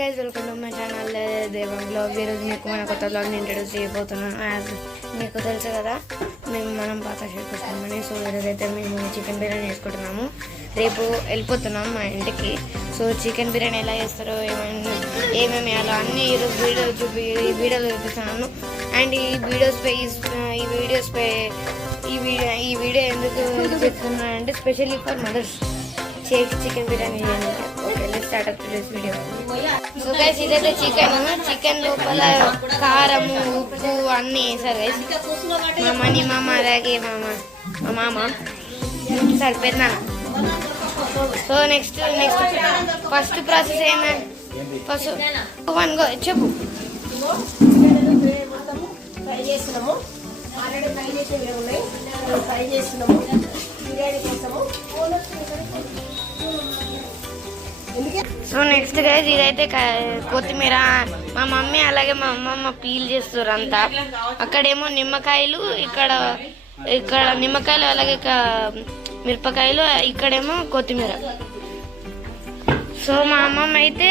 Welcome to my channel దేవం blog. ఈరోజు మీకు మన కొత్త బ్లాగ్ని ఇంట్రడ్యూస్ చేయబోతున్నాను. యాజ్ మీకు తెలుసు కదా, మనం పాత షేప్ వస్తామని. సో ఈరోజైతే మేము చికెన్ బిర్యానీ చేసుకుంటున్నాము. రేపు వెళ్ళిపోతున్నాం మా ఇంటికి. సో చికెన్ బిర్యానీ ఎలా చేస్తారో ఏమేమి వేయాలో అన్నీ ఈరోజు వీడియోలో చూపిస్తున్నాను. అండ్ ఈ వీడియో ఎందుకు చేస్తున్నానంటే specially for mothers chicken biryani. Okay, let's start up today's video. So guys, ఇదైతే చికెన్ లోపల కారము, ఉప్పు అన్నీ వేసారు గైస్. మా మామ అలాగే మా మామ సరిపోయిందా. సో నెక్స్ట్ ఫస్ట్ ప్రాసెస్ ఏంటంటే ఫస్ట్ వన్ గో చెప్పు. ఫ్రై చేస్తున్నాము, ఆల్రెడీ ఫ్రై చేసేవి ఉన్నాయి, ఫ్రై చేస్తున్నాము బిర్యానీ కోసము. సో నెక్స్ట్ గైస్, ఇదైతే కొత్తిమీర మా మమ్మీ అలాగే మా అమ్మమ్మ పీల్ చేస్తారు అంతా. అక్కడేమో నిమ్మకాయలు, ఇక్కడ నిమ్మకాయలు అలాగే మిరపకాయలు, ఇక్కడేమో కొత్తిమీర. సో మా అమ్మమ్మ అయితే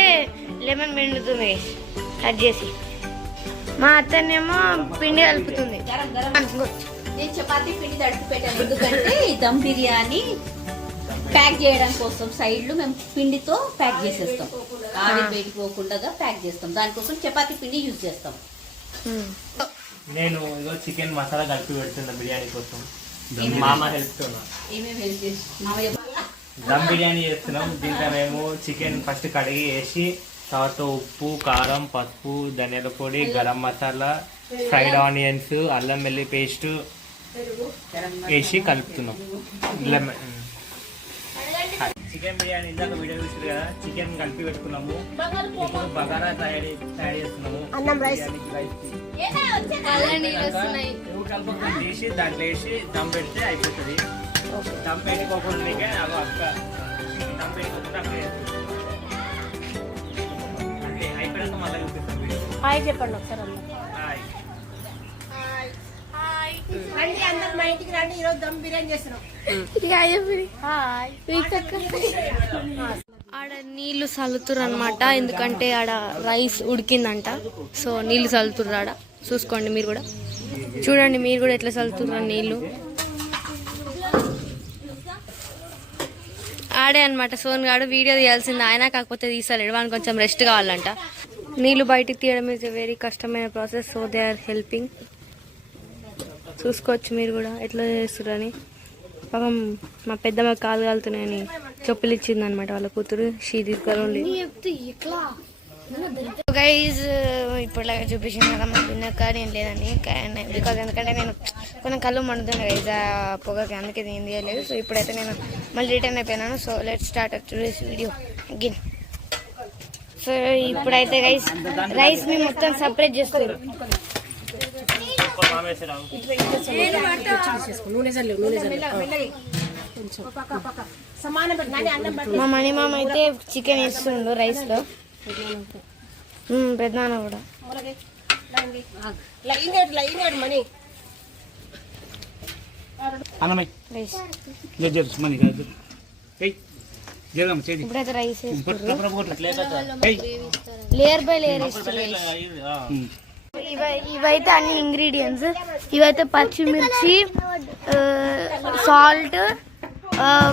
లెమన్ పిండుతుంది కట్ చేసి, మా అత్తనేమో పిండి కలుపుతుంది. నేను చపాతీ పిండి తడిపి పెట్టాను, ఎందుకంటే దమ్ బిర్యానీ ప్యాక్ చేయడం కోసం సైడ్లు మేము పిండితో ప్యాక్ చేసేస్తాం. ఆవిరి పెట్టిపోకుండా ప్యాక్ చేస్తాం, దానికోసం చపాతీ పిండి యూజ్ చేస్తాం. నేను చికెన్ మసాలా కలిపి పెడుతున్నా బిర్యానీ కోసం. మామ హెల్ప్ తో ఏమేమి హెల్ప్ చేస్తున్నాం? దమ్ బిర్యానీ చేస్తున్నాం. దీంట్లో మేము చికెన్ ఫస్ట్ కడిగి వేసి, తర్వాత ఉప్పు, కారం, పసుపు, ధనియాల పొడి, గరం మసాలా, ఫ్రైడ్ ఆనియన్స్, అల్లం వెల్లి పేస్ట్ వేసి కలుపుతున్నాం. చికెన్ బిర్యానీ ఇందాక వీడియో చూసారు కదా, చికెన్ కలిపి పెట్టుకున్నాము. ఇప్పుడు బగారా తయారు చేస్తున్నాము. తీసి దాంట్లో వేసి దమ్ పెడితే అయిపోతుంది. దమ్ పెట్టుకోకుండా దమ్ పెట్టుకోకుండా అక్కడ అంటే అయిపోయాక మళ్ళీ చూపిస్తాం వీడియో. హాయ్ చెప్పండి ఒకసారి. హాయ్ రండి అందరు మా ఇంటికి రండి, ఈరోజు దమ్ బిర్యానీ చేస్తున్నాం. ఆడ నీళ్లు చల్లుతురు అనమాట, ఎందుకంటే ఆడ రైస్ ఉడికిందంట. సో నీళ్లు చల్లుతుర్రు ఆడ, చూసుకోండి మీరు కూడా, చూడండి మీరు కూడా ఎట్లా చల్లుతుర్రు నీళ్లు. ఆడే అనమాట సోన్ గాడు వీడియో తీయాల్సింది ఆయన, కాకపోతే తీసలేడు, వానికి కొంచెం రెస్ట్ కావాలంట. నీళ్లు బయటికి తీయడం ఇస్ వెరీ కష్టమైన process. So they are helping. చూసుకోవచ్చు మీరు కూడా ఎట్లా చేస్తురని. పాపం మా పెద్దమ్మ కాలు కాలుతున్నాయని చెప్పులు ఇచ్చింది అనమాట వాళ్ళ కూతురు. షీదీకరండి గైజ్, ఇప్పటిలాగా చూపించింది కదా మా తిన్నాక నేను లేదని, బికాజ్ ఎందుకంటే నేను కొంచెం కళ్ళు మండుతుంది గైజ్ ఆ పొగకి, అందుకే ఏం తీయలేదు. సో ఇప్పుడైతే నేను మళ్ళీ రిటర్న్ అయిపోయినాను. So let start today's video again. So ఇప్పుడైతే గైజ్ రైస్ ని మొత్తం సపరేట్ చేస్తారు. మా మణి మామ అయితే చికెన్ వేస్తుండు రైస్ లో, పెద్దనాన్న కూడా. ఇప్పుడైతే రైస్ లేయర్ బై లేయర్ వేస్తారు. ఇవైతే అన్ని ఇంగ్రీడియంట్స్. ఇవైతే పచ్చిమిర్చి, సాల్ట్,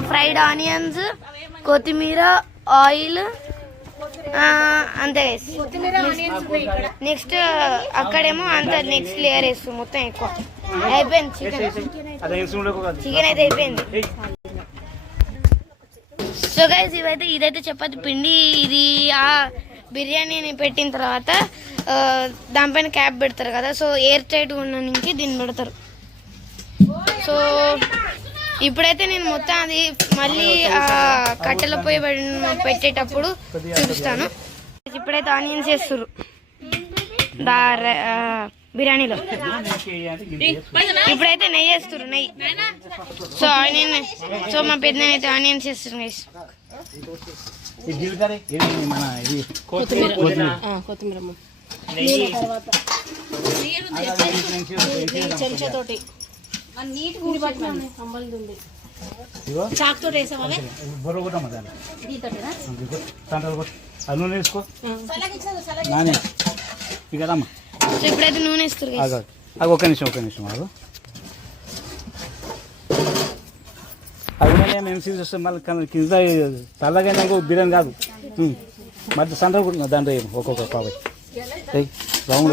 ఫ్రైడ్ ఆనియన్స్, కొత్తిమీర, ఆయిల్, అంతే. నెక్స్ట్ అక్కడేమో అంత నెక్స్ట్ లేయర్ వేస్తాం మొత్తం ఎక్కువ. అయిపోయింది చికెన్ అయితే అయిపోయింది. సో గైస్, ఇదైతే చపాతి పిండి. ఇది ఆ బిర్యానీని పెట్టిన తర్వాత దానిపైన క్యాప్ పెడతారు కదా, సో ఎయిర్ టైట్ ఉండడానికి దీన్ని పెడతారు. సో ఇప్పుడైతే నేను మొత్తం అది మళ్ళీ కట్టెల పొయ్యి పెట్టేటప్పుడు చూపిస్తాను. ఇప్పుడైతే ఆనియన్స్ వేస్తారు బిర్యానీలో. ఇప్పుడైతే నెయ్యి వేస్తారు, నెయ్యి. సో ఆనియన్, సో మా పెద్ద అయితే ఆనియన్స్ వేస్తారు గైస్. చెంచాతోటి నీట్ ఇగో చాక్తో వేసామా బొర్ర కొట్టమ్మా దాన్ని దీంతోటేనా తండ్రి కొట్టు అది నూనె వేసుకో నాని ఇక రమ్మా సో ఇప్పుడైతే నూనె వేస్తారు guys. ఆగు ఆగు ఒక్క నిమిషం ఆగు అవి మేము చూస్తే మళ్ళీ కింద చల్లగా బిర్యానీ కాదు మధ్య సండ్ర కొట్టిన దాంట్లో ఒక్కొక్క పావు రౌండ్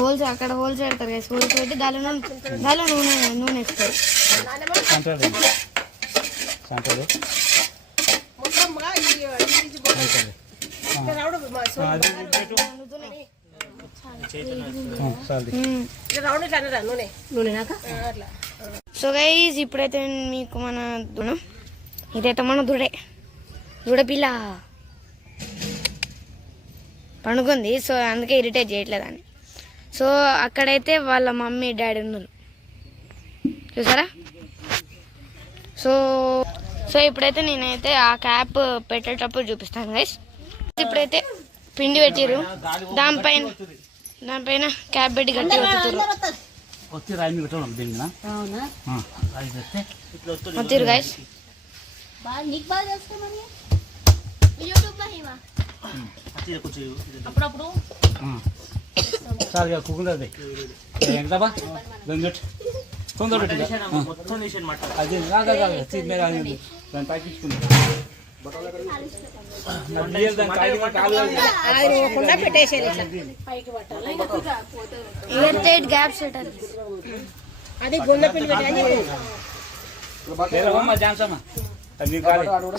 హోల్స్ అక్కడ హోల్స్ పెడతారు guys. హోల్స్ పెట్టి దానిలో నూనె వేస్తారు. సంటది సో గైస్ ఇప్పుడైతే మీకు మన ఇదైతే మన దుడపిల్ల పండుకుంది. సో అందుకే ఇరిటేట్ చేయట్లేదు అని. సో అక్కడైతే వాళ్ళ మమ్మీ డాడీ ఉన్నారు చూసారా. సో ఇప్పుడైతే నేనైతే ఆ క్యాప్ పెట్టేటప్పుడు చూపిస్తాను గైస్. ఇప్పుడైతే పిండి పెట్టిరు, దానిపైన క్యాప్ పెట్టి గట్టి వచ్చి రాయి పెట్టడం దీన్ని వత్తిరు గైస్. నీకు బాగా చేస్తే మరి అప్పుడప్పుడు సార్ కుకుందది ఎంతబా దాన్ని తొందర పెట్టి అది దాన్ని పైకించుకుంది గ్యాప్స్ పెట్టాలి.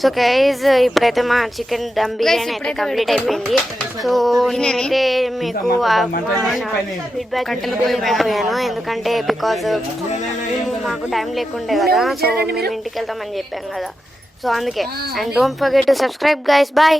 సో గైస్ ఇప్పుడైతే మా చికెన్ దమ్ బిర్యానీ అయితే కంప్లీట్ అయిపోయింది. సో నేనైతే మీకు ఫీడ్బ్యాక్ ఇవ్వలేకపోయాను, ఎందుకంటే బికాజ్ మాకు టైం లేకుండే కదా. సో మేము ఇంటికి వెళ్తామని చెప్పాం కదా, సో అందుకే. And don't forget to subscribe guys. Bye.